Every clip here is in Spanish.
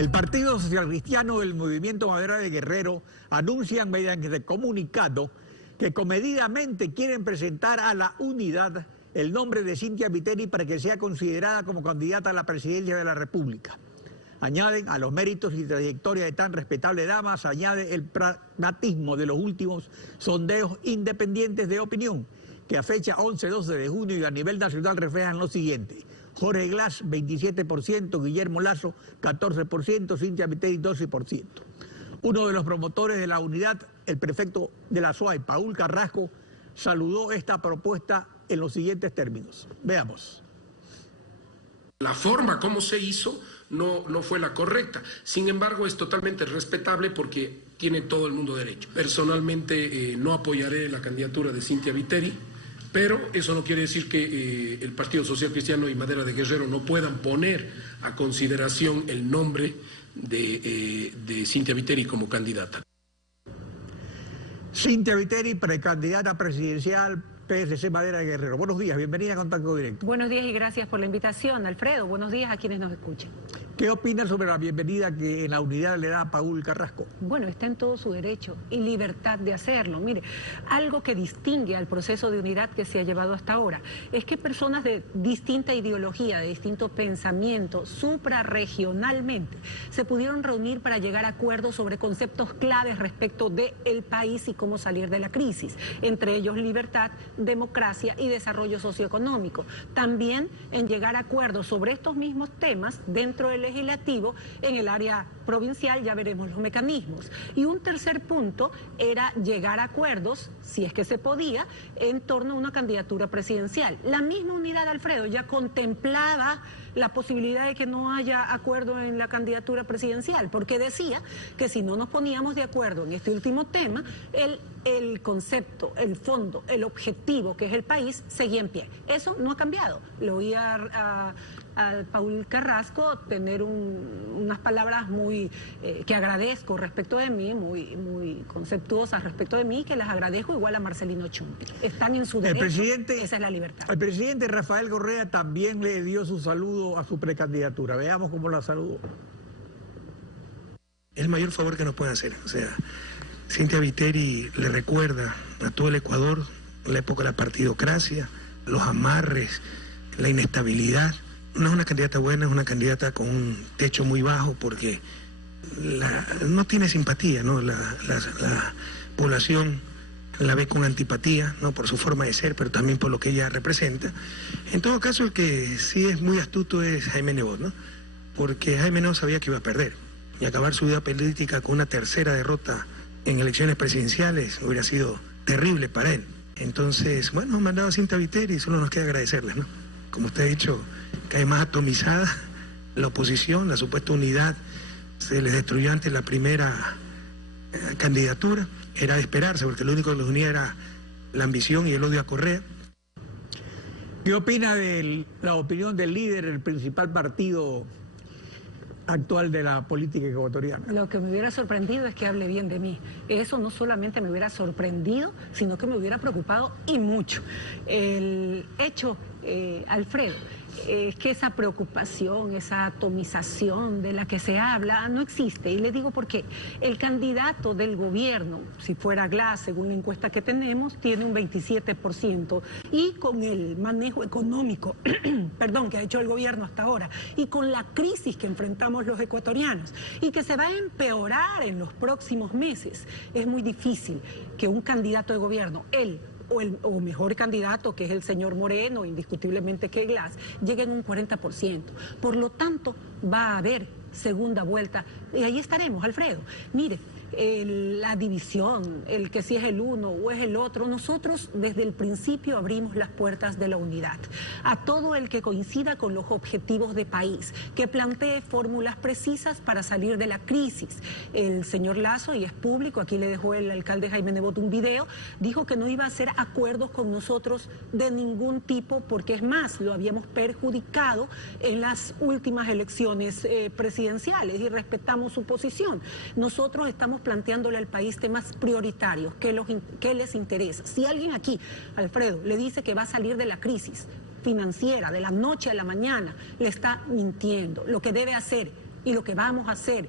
El Partido Social Cristiano del Movimiento Madera de Guerrero anuncian mediante comunicado que comedidamente quieren presentar a la unidad el nombre de Cynthia Viteri para que sea considerada como candidata a la presidencia de la República. Añaden a los méritos y trayectoria de tan respetable dama, se añade el pragmatismo de los últimos sondeos independientes de opinión, que a fecha 11-12 de junio y a nivel nacional reflejan lo siguiente: Jorge Glass, 27%, Guillermo Lazo, 14%, Cynthia Viteri, 12%. Uno de los promotores de la unidad, el prefecto de la SUAY, Paul Carrasco, saludó esta propuesta en los siguientes términos. Veamos. La forma como se hizo no fue la correcta. Sin embargo, es totalmente respetable porque tiene todo el mundo derecho. Personalmente no apoyaré la candidatura de Cynthia Viteri, pero eso no quiere decir que el Partido Social Cristiano y Madera de Guerrero no puedan poner a consideración el nombre de Cynthia Viteri como candidata. Cynthia Viteri, precandidata presidencial, PSC Madera de Guerrero. Buenos días, bienvenida a Contacto Directo. Buenos días y gracias por la invitación, Alfredo. Buenos días a quienes nos escuchan. ¿Qué opina sobre la bienvenida que en la unidad le da a Paul Carrasco? Bueno, está en todo su derecho y libertad de hacerlo. Mire, algo que distingue al proceso de unidad que se ha llevado hasta ahora es que personas de distinta ideología, de distinto pensamiento, suprarregionalmente, se pudieron reunir para llegar a acuerdos sobre conceptos claves respecto del país y cómo salir de la crisis, entre ellos libertad, democracia y desarrollo socioeconómico. También en llegar a acuerdos sobre estos mismos temas dentro del legislativo, en el área provincial ya veremos los mecanismos. Y un tercer punto era llegar a acuerdos, si es que se podía, en torno a una candidatura presidencial. La misma unidad, Alfredo, ya contemplaba la posibilidad de que no haya acuerdo en la candidatura presidencial, porque decía que si no nos poníamos de acuerdo en este último tema, el concepto, el fondo, el objetivo, que es el país, seguía en pie. Eso no ha cambiado. Lo oí a Paul Carrasco tener unas palabras muy que agradezco respecto de mí, muy conceptuosas respecto de mí, que las agradezco, igual a Marcelino Chumbi. Están en su derecho, esa es la libertad. El presidente Rafael Correa también le dio su saludo a su precandidatura. Veamos cómo la saludó. Es el mayor favor que nos puede hacer. O sea, Cynthia Viteri le recuerda a todo el Ecuador la época de la partidocracia, los amarres, la inestabilidad. No es una candidata buena, es una candidata con un techo muy bajo porque no tiene simpatía, ¿no? La población la ve con antipatía, ¿no? Por su forma de ser, pero también por lo que ella representa. En todo caso, el que sí es muy astuto es Jaime Nebot, ¿no? Porque Jaime Nebot sabía que iba a perder y acabar su vida política con una tercera derrota en elecciones presidenciales hubiera sido terrible para él. Entonces, bueno, han mandado a Cynthia Viteri y solo nos queda agradecerles, ¿no? Como usted ha dicho, que hay más atomizada la oposición, la supuesta unidad se les destruyó antes la primera candidatura. Era de esperarse, porque lo único que los unía era la ambición y el odio a Correa. ¿Qué opina de la opinión del líder, el principal partido actual de la política ecuatoriana? Lo que me hubiera sorprendido es que hable bien de mí. Eso no solamente me hubiera sorprendido, sino que me hubiera preocupado y mucho. El hecho, Alfredo, es que esa preocupación, esa atomización de la que se habla no existe. Y le digo por qué. El candidato del gobierno, si fuera Glass, según la encuesta que tenemos, tiene un 27%. Y con el manejo económico, perdón, que ha hecho el gobierno hasta ahora, y con la crisis que enfrentamos los ecuatorianos, y que se va a empeorar en los próximos meses, es muy difícil que un candidato de gobierno, él, o mejor candidato, que es el señor Moreno, indiscutiblemente que Glass, llegue en un 40%. Por lo tanto, va a haber segunda vuelta, y ahí estaremos, Alfredo. Mire, la división, el que si es el uno o es el otro, nosotros desde el principio abrimos las puertas de la unidad a todo el que coincida con los objetivos de país, que plantee fórmulas precisas para salir de la crisis. El señor Lazo, y es público, aquí le dejó el alcalde Jaime Nebot un video, dijo que no iba a hacer acuerdos con nosotros de ningún tipo, porque es más, lo habíamos perjudicado en las últimas elecciones presidenciales, y respetamos su posición. Nosotros estamos planteándole al país temas prioritarios que les interesa. Si alguien aquí, Alfredo, le dice que va a salir de la crisis financiera de la noche a la mañana, le está mintiendo. Lo que debe hacer y lo que vamos a hacer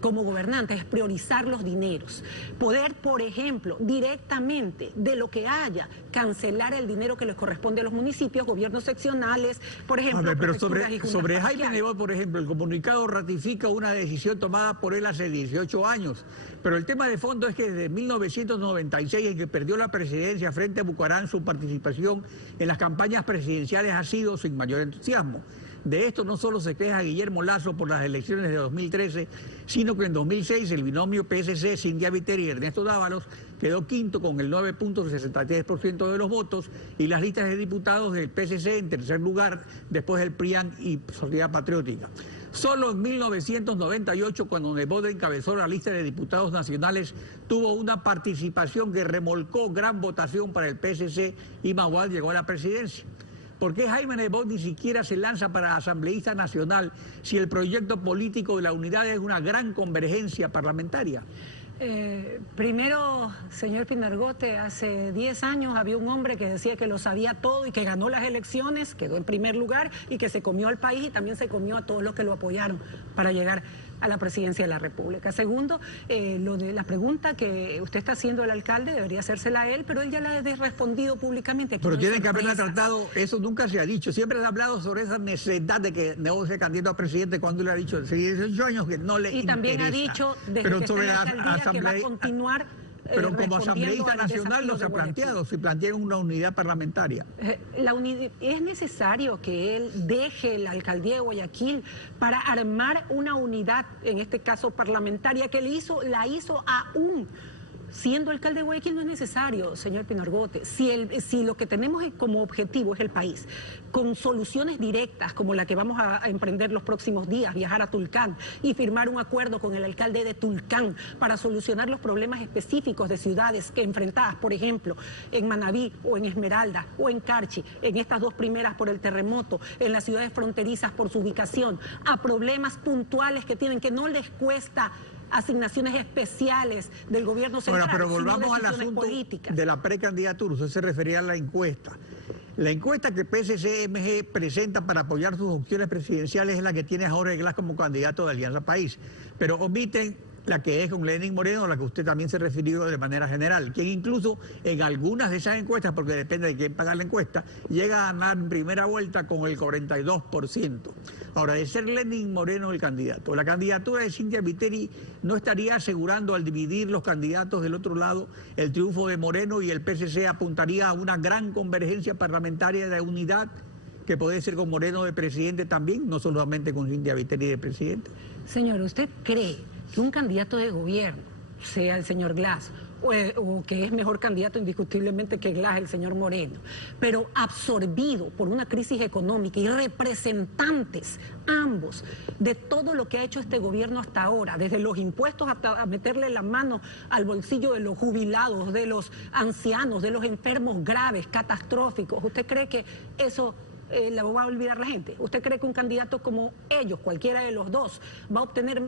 como gobernantes es priorizar los dineros. Poder, por ejemplo, directamente de lo que haya, cancelar el dinero que les corresponde a los municipios, gobiernos seccionales, por ejemplo. A ver, pero sobre Jaime Nebot, por ejemplo, el comunicado ratifica una decisión tomada por él hace 18 años. Pero el tema de fondo es que desde 1996, en que perdió la presidencia frente a Bucarán, su participación en las campañas presidenciales ha sido sin mayor entusiasmo. De esto no solo se queja Guillermo Lasso por las elecciones de 2013, sino que en 2006 el binomio PSC, Cynthia Viteri y Ernesto Dávalos quedó quinto con el 9.63% de los votos y las listas de diputados del PSC en tercer lugar después del PRIAN y Sociedad Patriótica. Solo en 1998, cuando Nebot encabezó la lista de diputados nacionales, tuvo una participación que remolcó gran votación para el PSC y Maguad llegó a la presidencia. ¿Por qué Jaime Nebot ni siquiera se lanza para asambleísta nacional si el proyecto político de la unidad es una gran convergencia parlamentaria? Primero, señor Pinargote, hace 10 años había un hombre que decía que lo sabía todo y que ganó las elecciones, quedó en primer lugar y que se comió al país y también se comió a todos los que lo apoyaron para llegar a la presidencia de la República. Segundo, lo de la pregunta que usted está haciendo al alcalde debería hacérsela a él, pero él ya la ha respondido públicamente. Pero tienen que haberla tratado, eso nunca se ha dicho. Siempre se ha hablado sobre esa necesidad de que Nebot sea candidato a presidente cuando le ha dicho hace 18 años que no le interesa. Y también ha dicho desde pero que sobre está en la alcaldía que va a continuar. Pero como asambleísta nacional no se ha planteado, si plantean una unidad parlamentaria. Es necesario que él deje la alcaldía de Guayaquil para armar una unidad, en este caso parlamentaria, que la hizo aún siendo alcalde de Guayaquil. No es necesario, señor Pinargote. Si lo que tenemos como objetivo es el país, con soluciones directas como la que vamos a emprender los próximos días, viajar a Tulcán y firmar un acuerdo con el alcalde de Tulcán para solucionar los problemas específicos de ciudades que enfrentadas, por ejemplo, en Manabí o en Esmeralda o en Carchi, en estas dos primeras por el terremoto, en las ciudades fronterizas por su ubicación, a problemas puntuales que tienen, que no les cuesta asignaciones especiales del gobierno central. Bueno, pero volvamos al asunto políticas de la precandidatura. Usted se refería a la encuesta. La encuesta que PSC-MG presenta para apoyar sus opciones presidenciales es la que tiene a Jorge Glass como candidato de Alianza País. Pero omiten la que es con Lenín Moreno, a la que usted también se refirió de manera general, quien incluso en algunas de esas encuestas, porque depende de quién paga la encuesta, llega a ganar en primera vuelta con el 42%. Ahora, de ser Lenín Moreno el candidato, la candidatura de Cynthia Viteri no estaría asegurando al dividir los candidatos del otro lado el triunfo de Moreno, y el PSC apuntaría a una gran convergencia parlamentaria de unidad que puede ser con Moreno de presidente también, no solamente con Cynthia Viteri de presidente. Señor, ¿usted cree que un candidato de gobierno, sea el señor Glass, o que es mejor candidato indiscutiblemente que Glass, el señor Moreno, pero absorbido por una crisis económica y representantes ambos de todo lo que ha hecho este gobierno hasta ahora, desde los impuestos hasta meterle la mano al bolsillo de los jubilados, de los ancianos, de los enfermos graves, catastróficos? ¿Usted cree que eso la va a olvidar la gente? ¿Usted cree que un candidato como ellos, cualquiera de los dos, va a obtener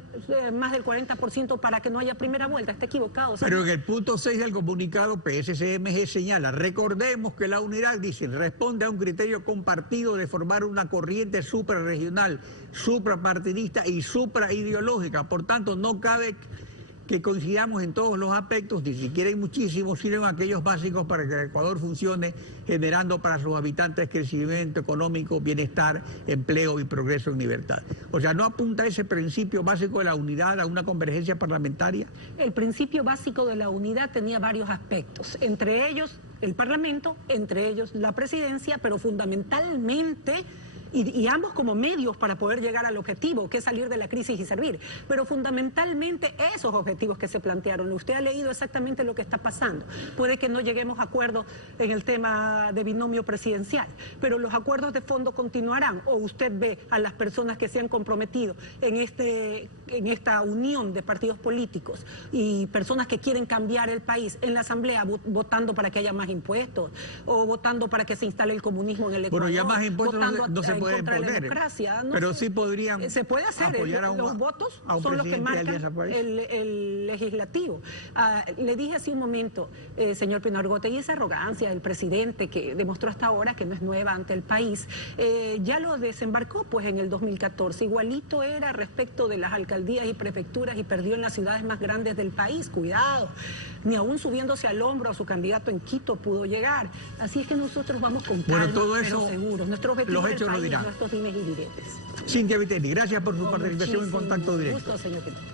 más del 40% para que no haya primera vuelta? Está equivocado. Pero en el punto 6 del comunicado, PSC-MG señala: recordemos que la unidad, dice, responde a un criterio compartido de formar una corriente suprarregional, suprapartidista y supraideológica. Por tanto, no cabe que coincidamos en todos los aspectos, ni siquiera en muchísimos, sino en aquellos básicos para que el Ecuador funcione, generando para sus habitantes crecimiento económico, bienestar, empleo y progreso en libertad. O sea, ¿no apunta ese principio básico de la unidad a una convergencia parlamentaria? El principio básico de la unidad tenía varios aspectos, entre ellos el Parlamento, entre ellos la presidencia, pero fundamentalmente, y ambos como medios para poder llegar al objetivo, que es salir de la crisis y servir, pero fundamentalmente esos objetivos que se plantearon. Usted ha leído exactamente lo que está pasando. Puede que no lleguemos a acuerdo en el tema de binomio presidencial, pero los acuerdos de fondo continuarán. O usted ve a las personas que se han comprometido en esta unión de partidos políticos y personas que quieren cambiar el país en la Asamblea votando para que haya más impuestos, o votando para que se instale el comunismo en el Ecuador. Bueno, ya más impuestos no se puede pueden contra la poner, democracia. No pero sé. sí podrían Se puede hacer. apoyar Los votos a un son los que presidente de marcan Alianza País. el legislativo. Le dije hace un momento, señor Pino Argote, y esa arrogancia del presidente que demostró hasta ahora que no es nueva ante el país, ya lo desembarcó pues en el 2014. Igualito era respecto de las alcaldías y prefecturas y perdió en las ciudades más grandes del país. Cuidado, ni aún subiéndose al hombro a su candidato en Quito pudo llegar. Así es que nosotros vamos con calma, todo pero eso, seguros. Nuestro objetivo los es el hechos lo país, dirán. nuestros dimes y diretes. Cintia Viteri, gracias por su Con participación en muchísimo Contacto Directo. gusto, señor Pino.